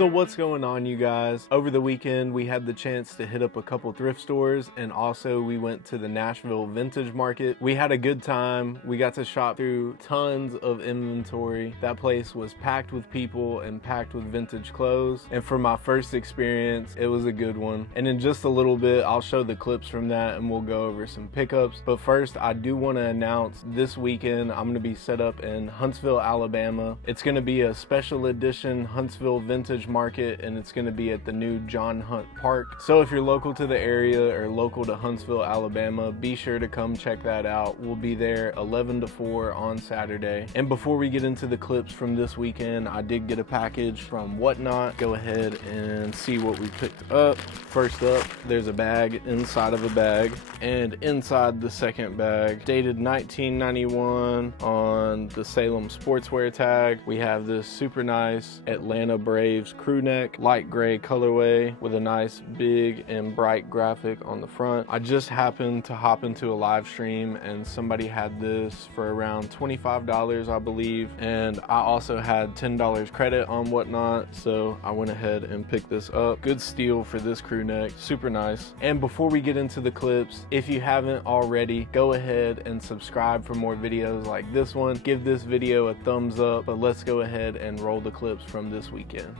So what's going on, you guys? Over the weekend we had the chance to hit up a couple thrift stores, and also we went to the Nashville vintage market. We had a good time. We got to shop through tons of inventory. That place was packed with people and packed with vintage clothes, and for my first experience it was a good one. And in just a little bit I'll show the clips from that and we'll go over some pickups. But first, I do want to announce this weekend I'm going to be set up in Huntsville, Alabama. It's going to be a special edition Huntsville vintage market, and it's going to be at the new John Hunt Park. So if you're local to the area or local to Huntsville, Alabama, be sure to come check that out. We'll be there 11 to 4 on Saturday. And before we get into the clips from this weekend, I did get a package from Whatnot. Go ahead and see what we picked up. First up, there's a bag inside of a bag, and inside the second bag, dated 1991 on the Salem sportswear tag, we have this super nice Atlanta Braves crew neck, light gray colorway with a nice big and bright graphic on the front. I just happened to hop into a live stream and somebody had this for around $25, I believe, and I also had $10 credit on Whatnot, so I went ahead and picked this up. Good steal for this crew neck, super nice. And before we get into the clips, if you haven't already, go ahead and subscribe for more videos like this one. Give this video a thumbs up, but let's go ahead and roll the clips from this weekend.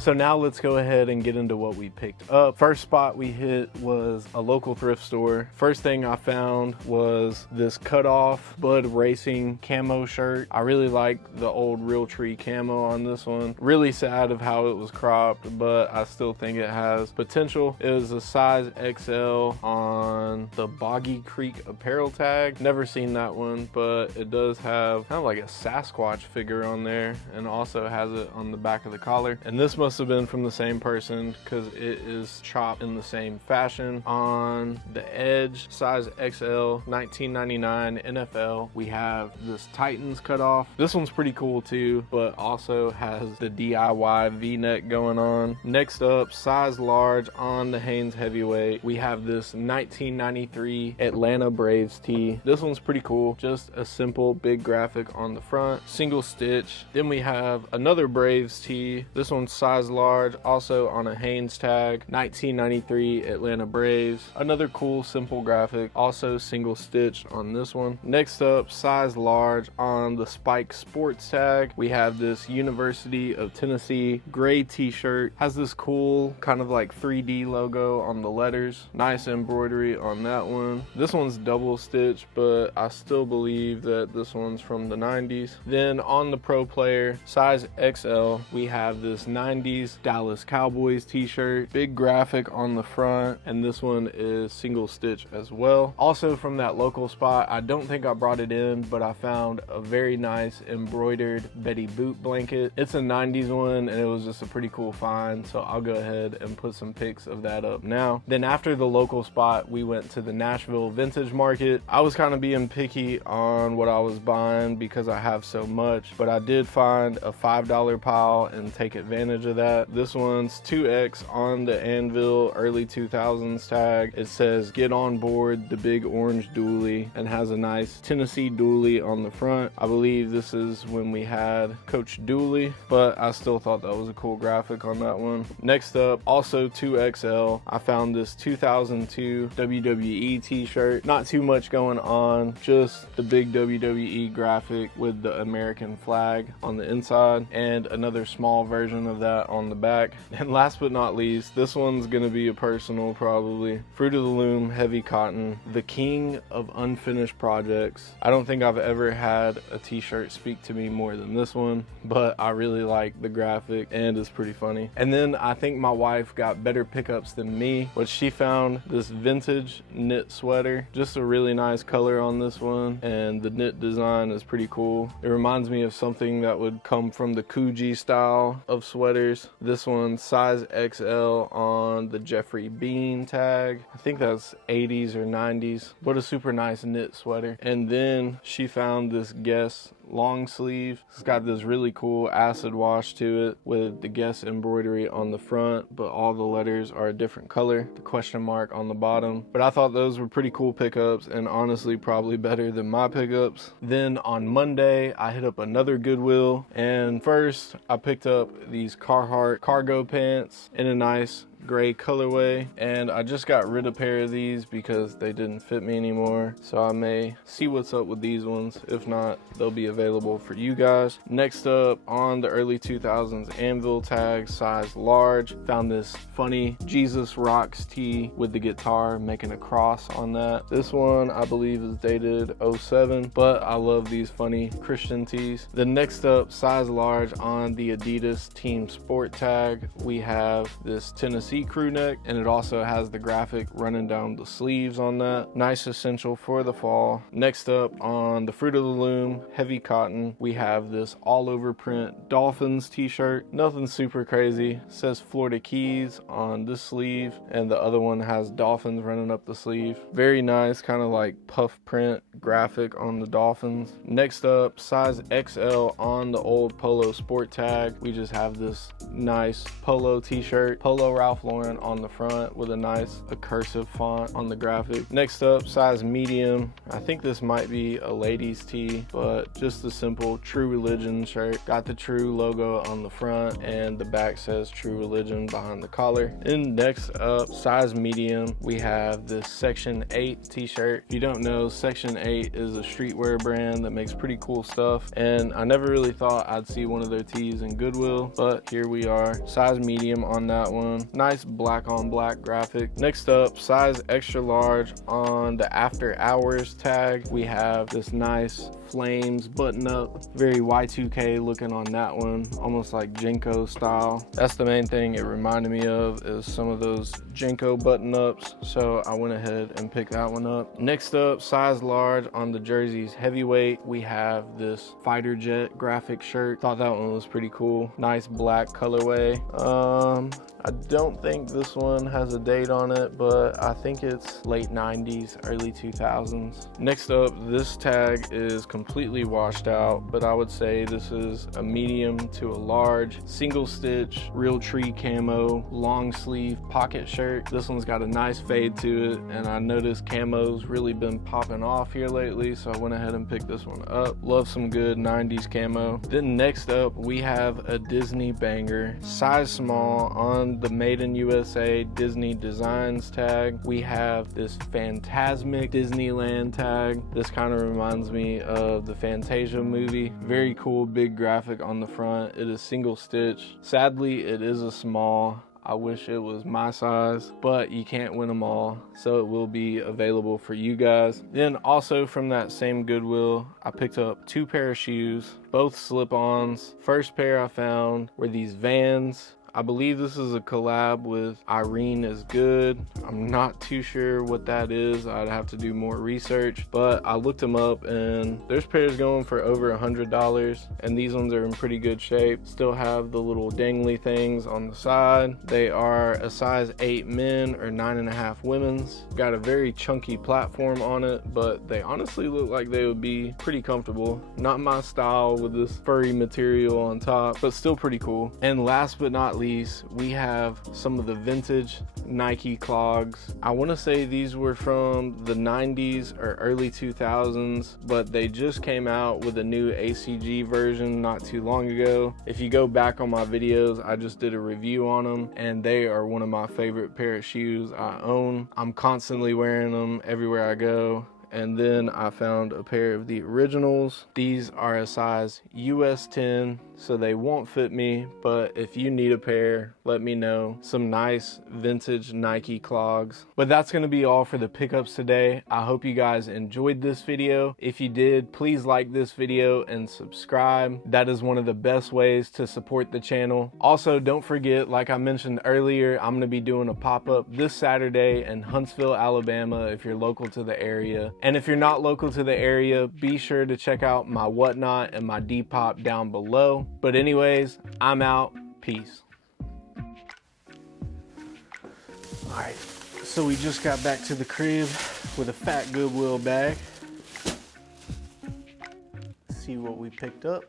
So now let's go ahead and get into what we picked up. First spot we hit was a local thrift store. First thing I found was this cut off Bud Racing camo shirt. I really like the old Realtree camo on this one. Really sad of how it was cropped, but I still think it has potential. It was a size XL on the Boggy Creek apparel tag. Never seen that one, but it does have kind of like a Sasquatch figure on there, and also has it on the back of the collar. And this must must have been from the same person because it is chopped in the same fashion. On the edge, size XL, 1999 NFL, we have this Titans cutoff. This one's pretty cool too, but also has the DIY V-neck going on. Next up, size large on the Hanes heavyweight, we have this 1993 Atlanta Braves tee. This one's pretty cool, just a simple big graphic on the front, single stitch. Then we have another Braves tee. This one's size large, also on a Hanes tag, 1993 Atlanta Braves. Another cool simple graphic, also single stitch on this one. Next up, size large on the Spike Sports tag, we have this University of Tennessee gray t-shirt. Has this cool kind of like 3D logo on the letters. Nice embroidery on that one. This one's double stitch, but I still believe that this one's from the 90s. Then on the Pro Player, size XL, we have this 90s Dallas Cowboys t-shirt. Big graphic on the front, and this one is single stitch as well. Also from that local spot, I don't think I brought it in, but I found a very nice embroidered Betty Boot blanket. It's a 90s one, and it was just a pretty cool find, so I'll go ahead and put some pics of that up now. Then after the local spot, we went to the Nashville Vintage Market. I was kind of being picky on what I was buying because I have so much, but I did find a $5 pile and take advantage of that. This one's 2X on the Anvil early 2000s tag. It says get on board the big orange dually and has a nice Tennessee dually on the front. I believe this is when we had Coach Dooley, but I still thought that was a cool graphic on that one. Next up, also 2XL, I found this 2002 WWE t-shirt. Not too much going on, just the big WWE graphic with the American flag on the inside and another small version of that on the back. And last but not least, this one's gonna be a personal probably. Fruit of the Loom heavy cotton, the king of unfinished projects. I don't think I've ever had a t-shirt speak to me more than this one, but I really like the graphic and it's pretty funny. And then I think my wife got better pickups than me, but she found this vintage knit sweater. Just a really nice color on this one, and the knit design is pretty cool. It reminds me of something that would come from the Coogee style of sweaters. This one's size XL on the Jeffrey Bean tag. I think that's 80s or 90s, but a super nice knit sweater. And then she found this Guess long sleeve. It's got this really cool acid wash to it with the Guess embroidery on the front, but all the letters are a different color, the question mark on the bottom. But I thought those were pretty cool pickups, and honestly probably better than my pickups. Then on Monday I hit up another Goodwill, and first I picked up these Carhartt cargo pants in a nice gray colorway, and I just got rid of a pair of these because they didn't fit me anymore, so I may see what's up with these ones. If not, they'll be available for you guys. Next up, on the early 2000s Anvil tag, size large, found this funny Jesus Rocks tee with the guitar making a cross on that. This one I believe is dated 07, but I love these funny Christian tees. The next up, size large on the Adidas Team Sport tag, we have this Tennessee crew neck, and it also has the graphic running down the sleeves on that. Nice essential for the fall. Next up, on the Fruit of the Loom heavy cotton, we have this all over print Dolphins t-shirt. Nothing super crazy. It says Florida Keys on this sleeve, and the other one has dolphins running up the sleeve. Very nice, kind of like puff print graphic on the dolphins. Next up, size XL on the old Polo Sport tag, we just have this nice Polo t-shirt, Polo Ralph Lauren on the front with a nice cursive font on the graphic. Next up, size medium. I think this might be a ladies tee, but just a simple True Religion shirt. Got the True logo on the front, and the back says True Religion behind the collar. And next up, size medium, we have this Section 8 t-shirt. If you don't know, Section 8 is a streetwear brand that makes pretty cool stuff, and I never really thought I'd see one of their tees in Goodwill, but here we are. Size medium on that one. Nice black on black graphic. Next up, size extra large on the After Hours tag, we have this nice flames, button up, very Y2K looking on that one, almost like Jenko style. That's the main thing it reminded me of, is some of those Jenko button ups, so I went ahead and picked that one up. Next up, size large on the jerseys heavyweight, we have this fighter jet graphic shirt. Thought that one was pretty cool. Nice black colorway. I don't think this one has a date on it, but I think it's late 90s, early 2000s. Next up, this tag is completely washed out, but I would say this is a medium to a large, single stitch, real tree camo, long sleeve pocket shirt. This one's got a nice fade to it, and I noticed camo's really been popping off here lately, so I went ahead and picked this one up. Love some good 90s camo. Then next up, we have a Disney banger, size small on the Made in USA Disney Designs tag. We have this Phantasmic Disneyland tag. This kind of reminds me of the Fantasia movie. Very cool big graphic on the front. It is single stitch. Sadly, it is a small. I wish it was my size, but you can't win them all, so it will be available for you guys. Then also from that same Goodwill, I picked up 2 pair of shoes, both slip-ons. First pair I found were these Vans. I believe this is a collab with Irene is Good. I'm not too sure what that is. I'd have to do more research, but I looked them up and there's pairs going for over $100, and these ones are in pretty good shape. Still have the little dangly things on the side. They are a size 8 men or 9.5 women's. Got a very chunky platform on it, but they honestly look like they would be pretty comfortable. Not my style with this furry material on top, but still pretty cool. And last but not least, we have some of the vintage Nike clogs. I want to say these were from the 90s or early 2000s, but they just came out with a new ACG version not too long ago. If you go back on my videos, I just did a review on them, and they are one of my favorite pair of shoes I own. I'm constantly wearing them everywhere I go. And then I found a pair of the originals. These are a size US 10, so they won't fit me, but if you need a pair, let me know. Some nice vintage Nike clogs. But that's gonna be all for the pickups today. I hope you guys enjoyed this video. If you did, please like this video and subscribe. That is one of the best ways to support the channel. Also, don't forget, like I mentioned earlier, I'm gonna be doing a pop-up this Saturday in Huntsville, Alabama, if you're local to the area. And if you're not local to the area, be sure to check out my Whatnot and my Depop down below. But anyways, I'm out. Peace. All right, so we just got back to the crib with a fat Goodwill bag. Let's see what we picked up.